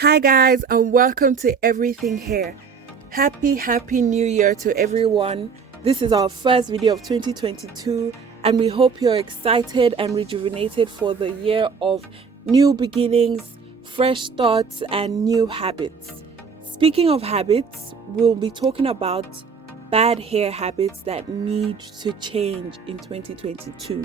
Hi guys, and welcome to Everything Hair. Happy New Year to everyone. This is our first video of 2022 and we hope you're excited and rejuvenated for the year of new beginnings, fresh starts and new habits. Speaking of habits, we'll be talking about bad hair habits that need to change in 2022.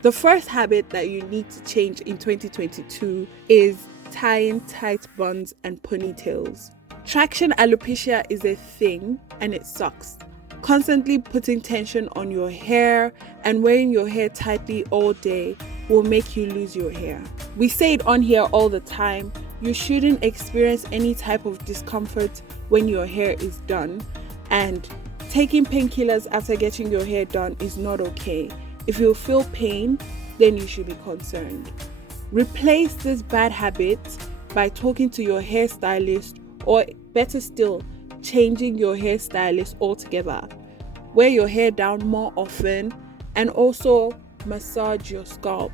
The first habit that you need to change in 2022 is tying tight buns and ponytails. Traction alopecia is a thing and it sucks. Constantly putting tension on your hair and wearing your hair tightly all day will make you lose your hair. We say it on here all the time, you shouldn't experience any type of discomfort when your hair is done, and taking painkillers after getting your hair done is not okay. If you feel pain, then you should be concerned. Replace this bad habit by talking to your hairstylist, or better still, changing your hairstylist altogether. Wear your hair down more often and also massage your scalp.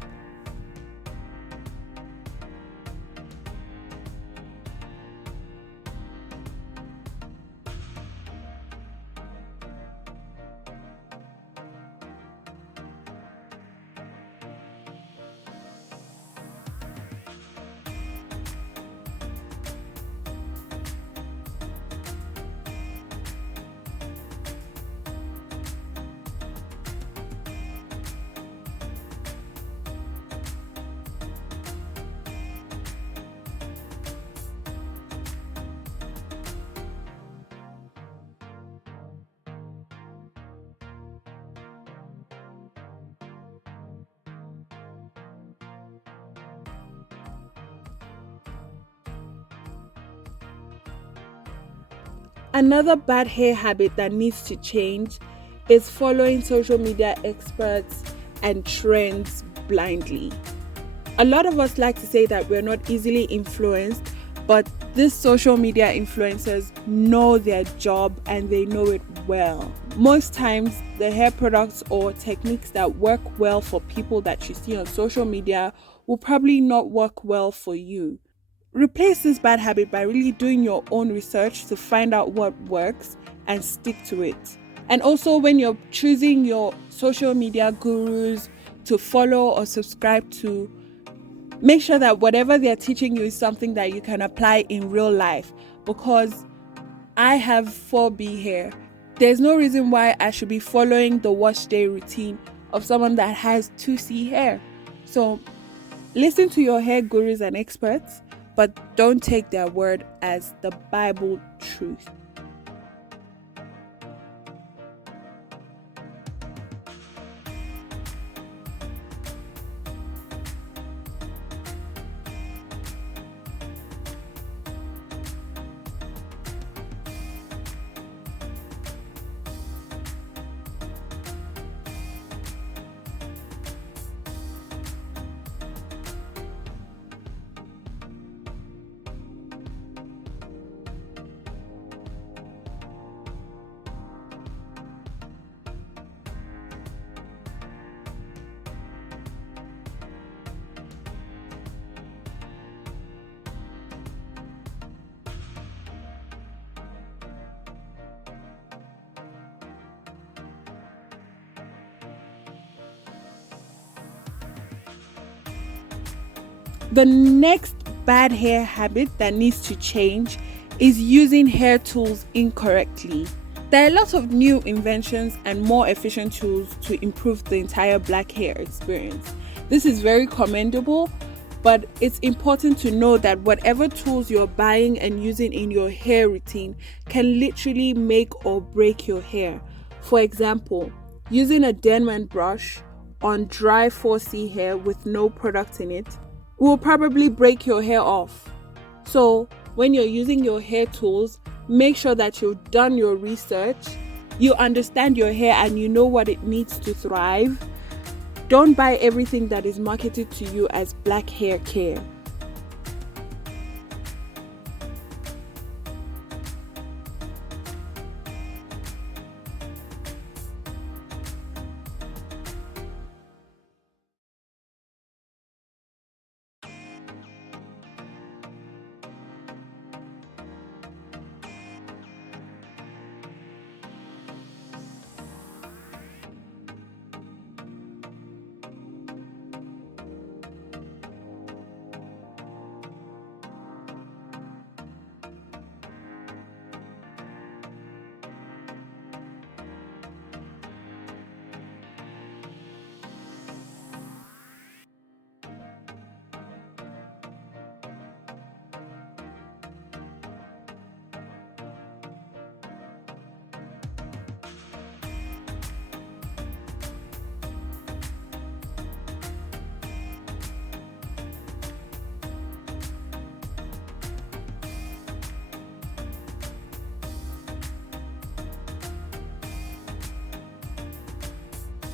Another bad hair habit that needs to change is following social media experts and trends blindly. A lot of us like to say that we're not easily influenced, but these social media influencers know their job and they know it well. Most times, the hair products or techniques that work well for people that you see on social media will probably not work well for you. Replace this bad habit by really doing your own research to find out what works and stick to it. And also, when you're choosing your social media gurus to follow or subscribe to, make sure that whatever they're teaching you is something that you can apply in real life. Because I have 4B hair. There's no reason why I should be following the wash day routine of someone that has 2C hair. So listen to your hair gurus and experts, but don't take their word as the Bible truth. The next bad hair habit that needs to change is using hair tools incorrectly. There are lots of new inventions and more efficient tools to improve the entire black hair experience. This is very commendable, but it's important to know that whatever tools you're buying and using in your hair routine can literally make or break your hair. For example, using a Denman brush on dry 4C hair with no product in it will probably break your hair off. So when you're using your hair tools, make sure that you've done your research, you understand your hair and you know what it needs to thrive. Don't buy everything that is marketed to you as black hair care.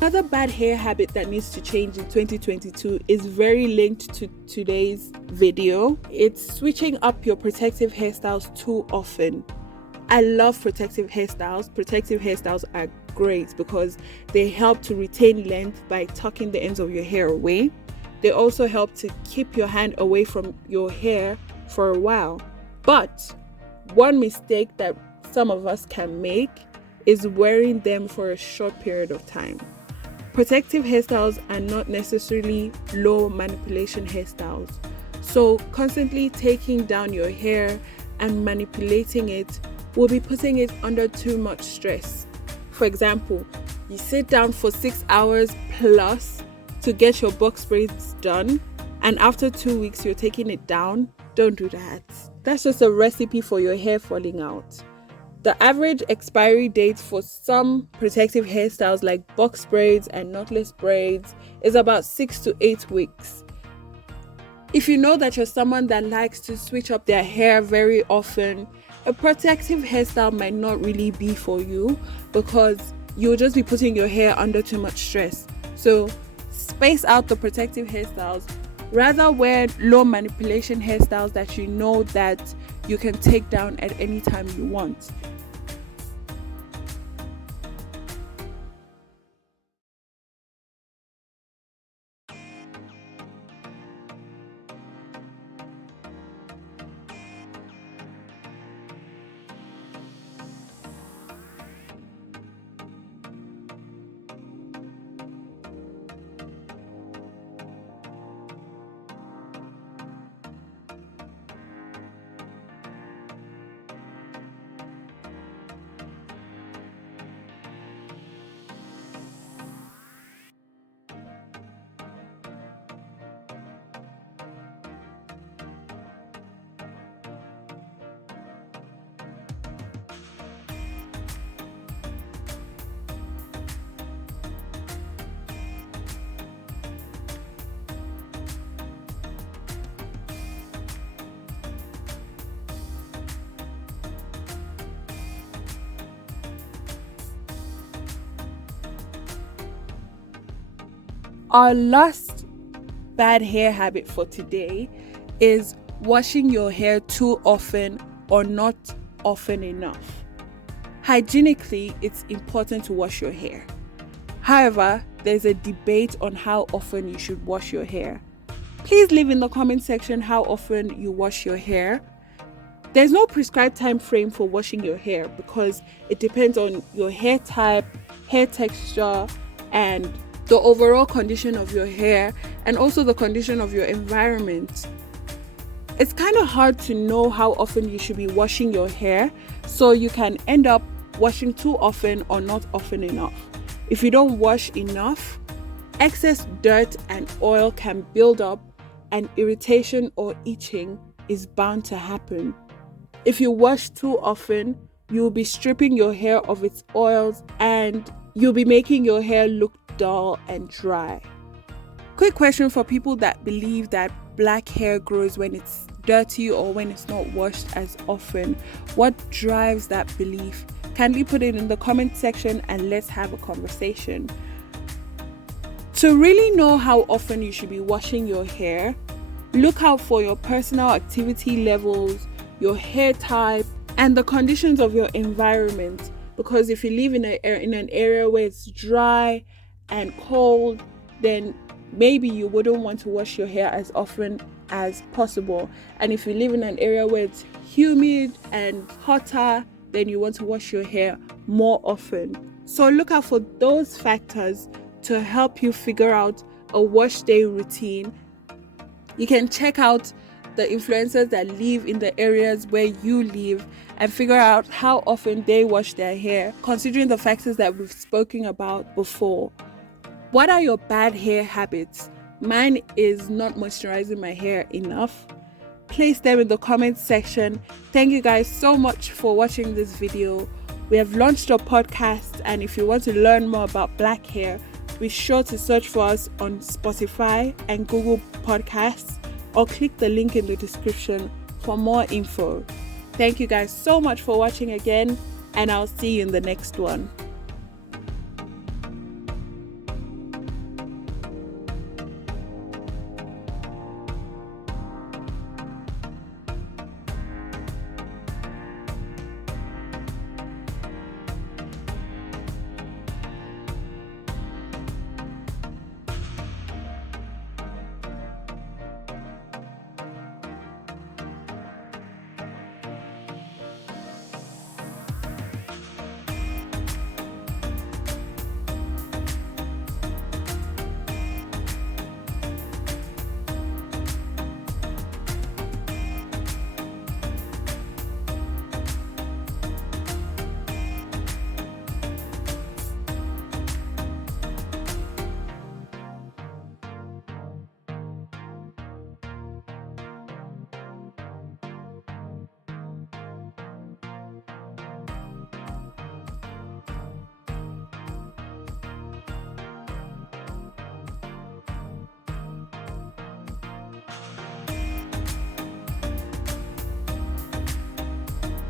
Another bad hair habit that needs to change in 2022 is very linked to today's video. It's switching up your protective hairstyles too often. I love protective hairstyles. Protective hairstyles are great because they help to retain length by tucking the ends of your hair away. They also help to keep your hand away from your hair for a while. But one mistake that some of us can make is wearing them for a short period of time. Protective hairstyles are not necessarily low manipulation hairstyles. So constantly taking down your hair and manipulating it will be putting it under too much stress. For example, you sit down for 6 hours plus to get your box braids done, and after 2 weeks you're taking it down. Don't do that. That's just a recipe for your hair falling out. The average expiry date for some protective hairstyles like box braids and knotless braids is about 6 to 8 weeks. If you know that you're someone that likes to switch up their hair very often, a protective hairstyle might not really be for you because you'll just be putting your hair under too much stress. So space out the protective hairstyles. Rather wear low manipulation hairstyles that you know that you can take down at any time you want. Our last bad hair habit for today is washing your hair too often or not often enough. Hygienically, it's important to wash your hair. However, there's a debate on how often you should wash your hair. Please leave in the comment section how often you wash your hair. There's no prescribed time frame for washing your hair because it depends on your hair type, hair texture, and the overall condition of your hair, and also the condition of your environment. It's kind of hard to know how often you should be washing your hair, so you can end up washing too often or not often enough. If you don't wash enough, excess dirt and oil can build up and irritation or itching is bound to happen. If you wash too often, you'll be stripping your hair of its oils and you'll be making your hair look dull and dry. Quick question for people that believe that black hair grows when it's dirty or when it's not washed as often. What drives that belief? Kindly put it in the comment section and let's have a conversation. To really know how often you should be washing your hair, look out for your personal activity levels, your hair type, and the conditions of your environment. Because if you live in an area where it's dry and cold, then maybe you wouldn't want to wash your hair as often as possible. And if you live in an area where it's humid and hotter, then you want to wash your hair more often. So look out for those factors to help you figure out a wash day routine. You can check out the influencers that live in the areas where you live and figure out how often they wash their hair, considering the factors that we've spoken about before. What are your bad hair habits? Mine is not moisturizing my hair enough. Place them in the comment section. Thank you guys so much for watching this video. We have launched a podcast, and if you want to learn more about black hair, be sure to search for us on Spotify and Google Podcasts, or click the link in the description for more info. Thank you guys so much for watching again, and I'll see you in the next one.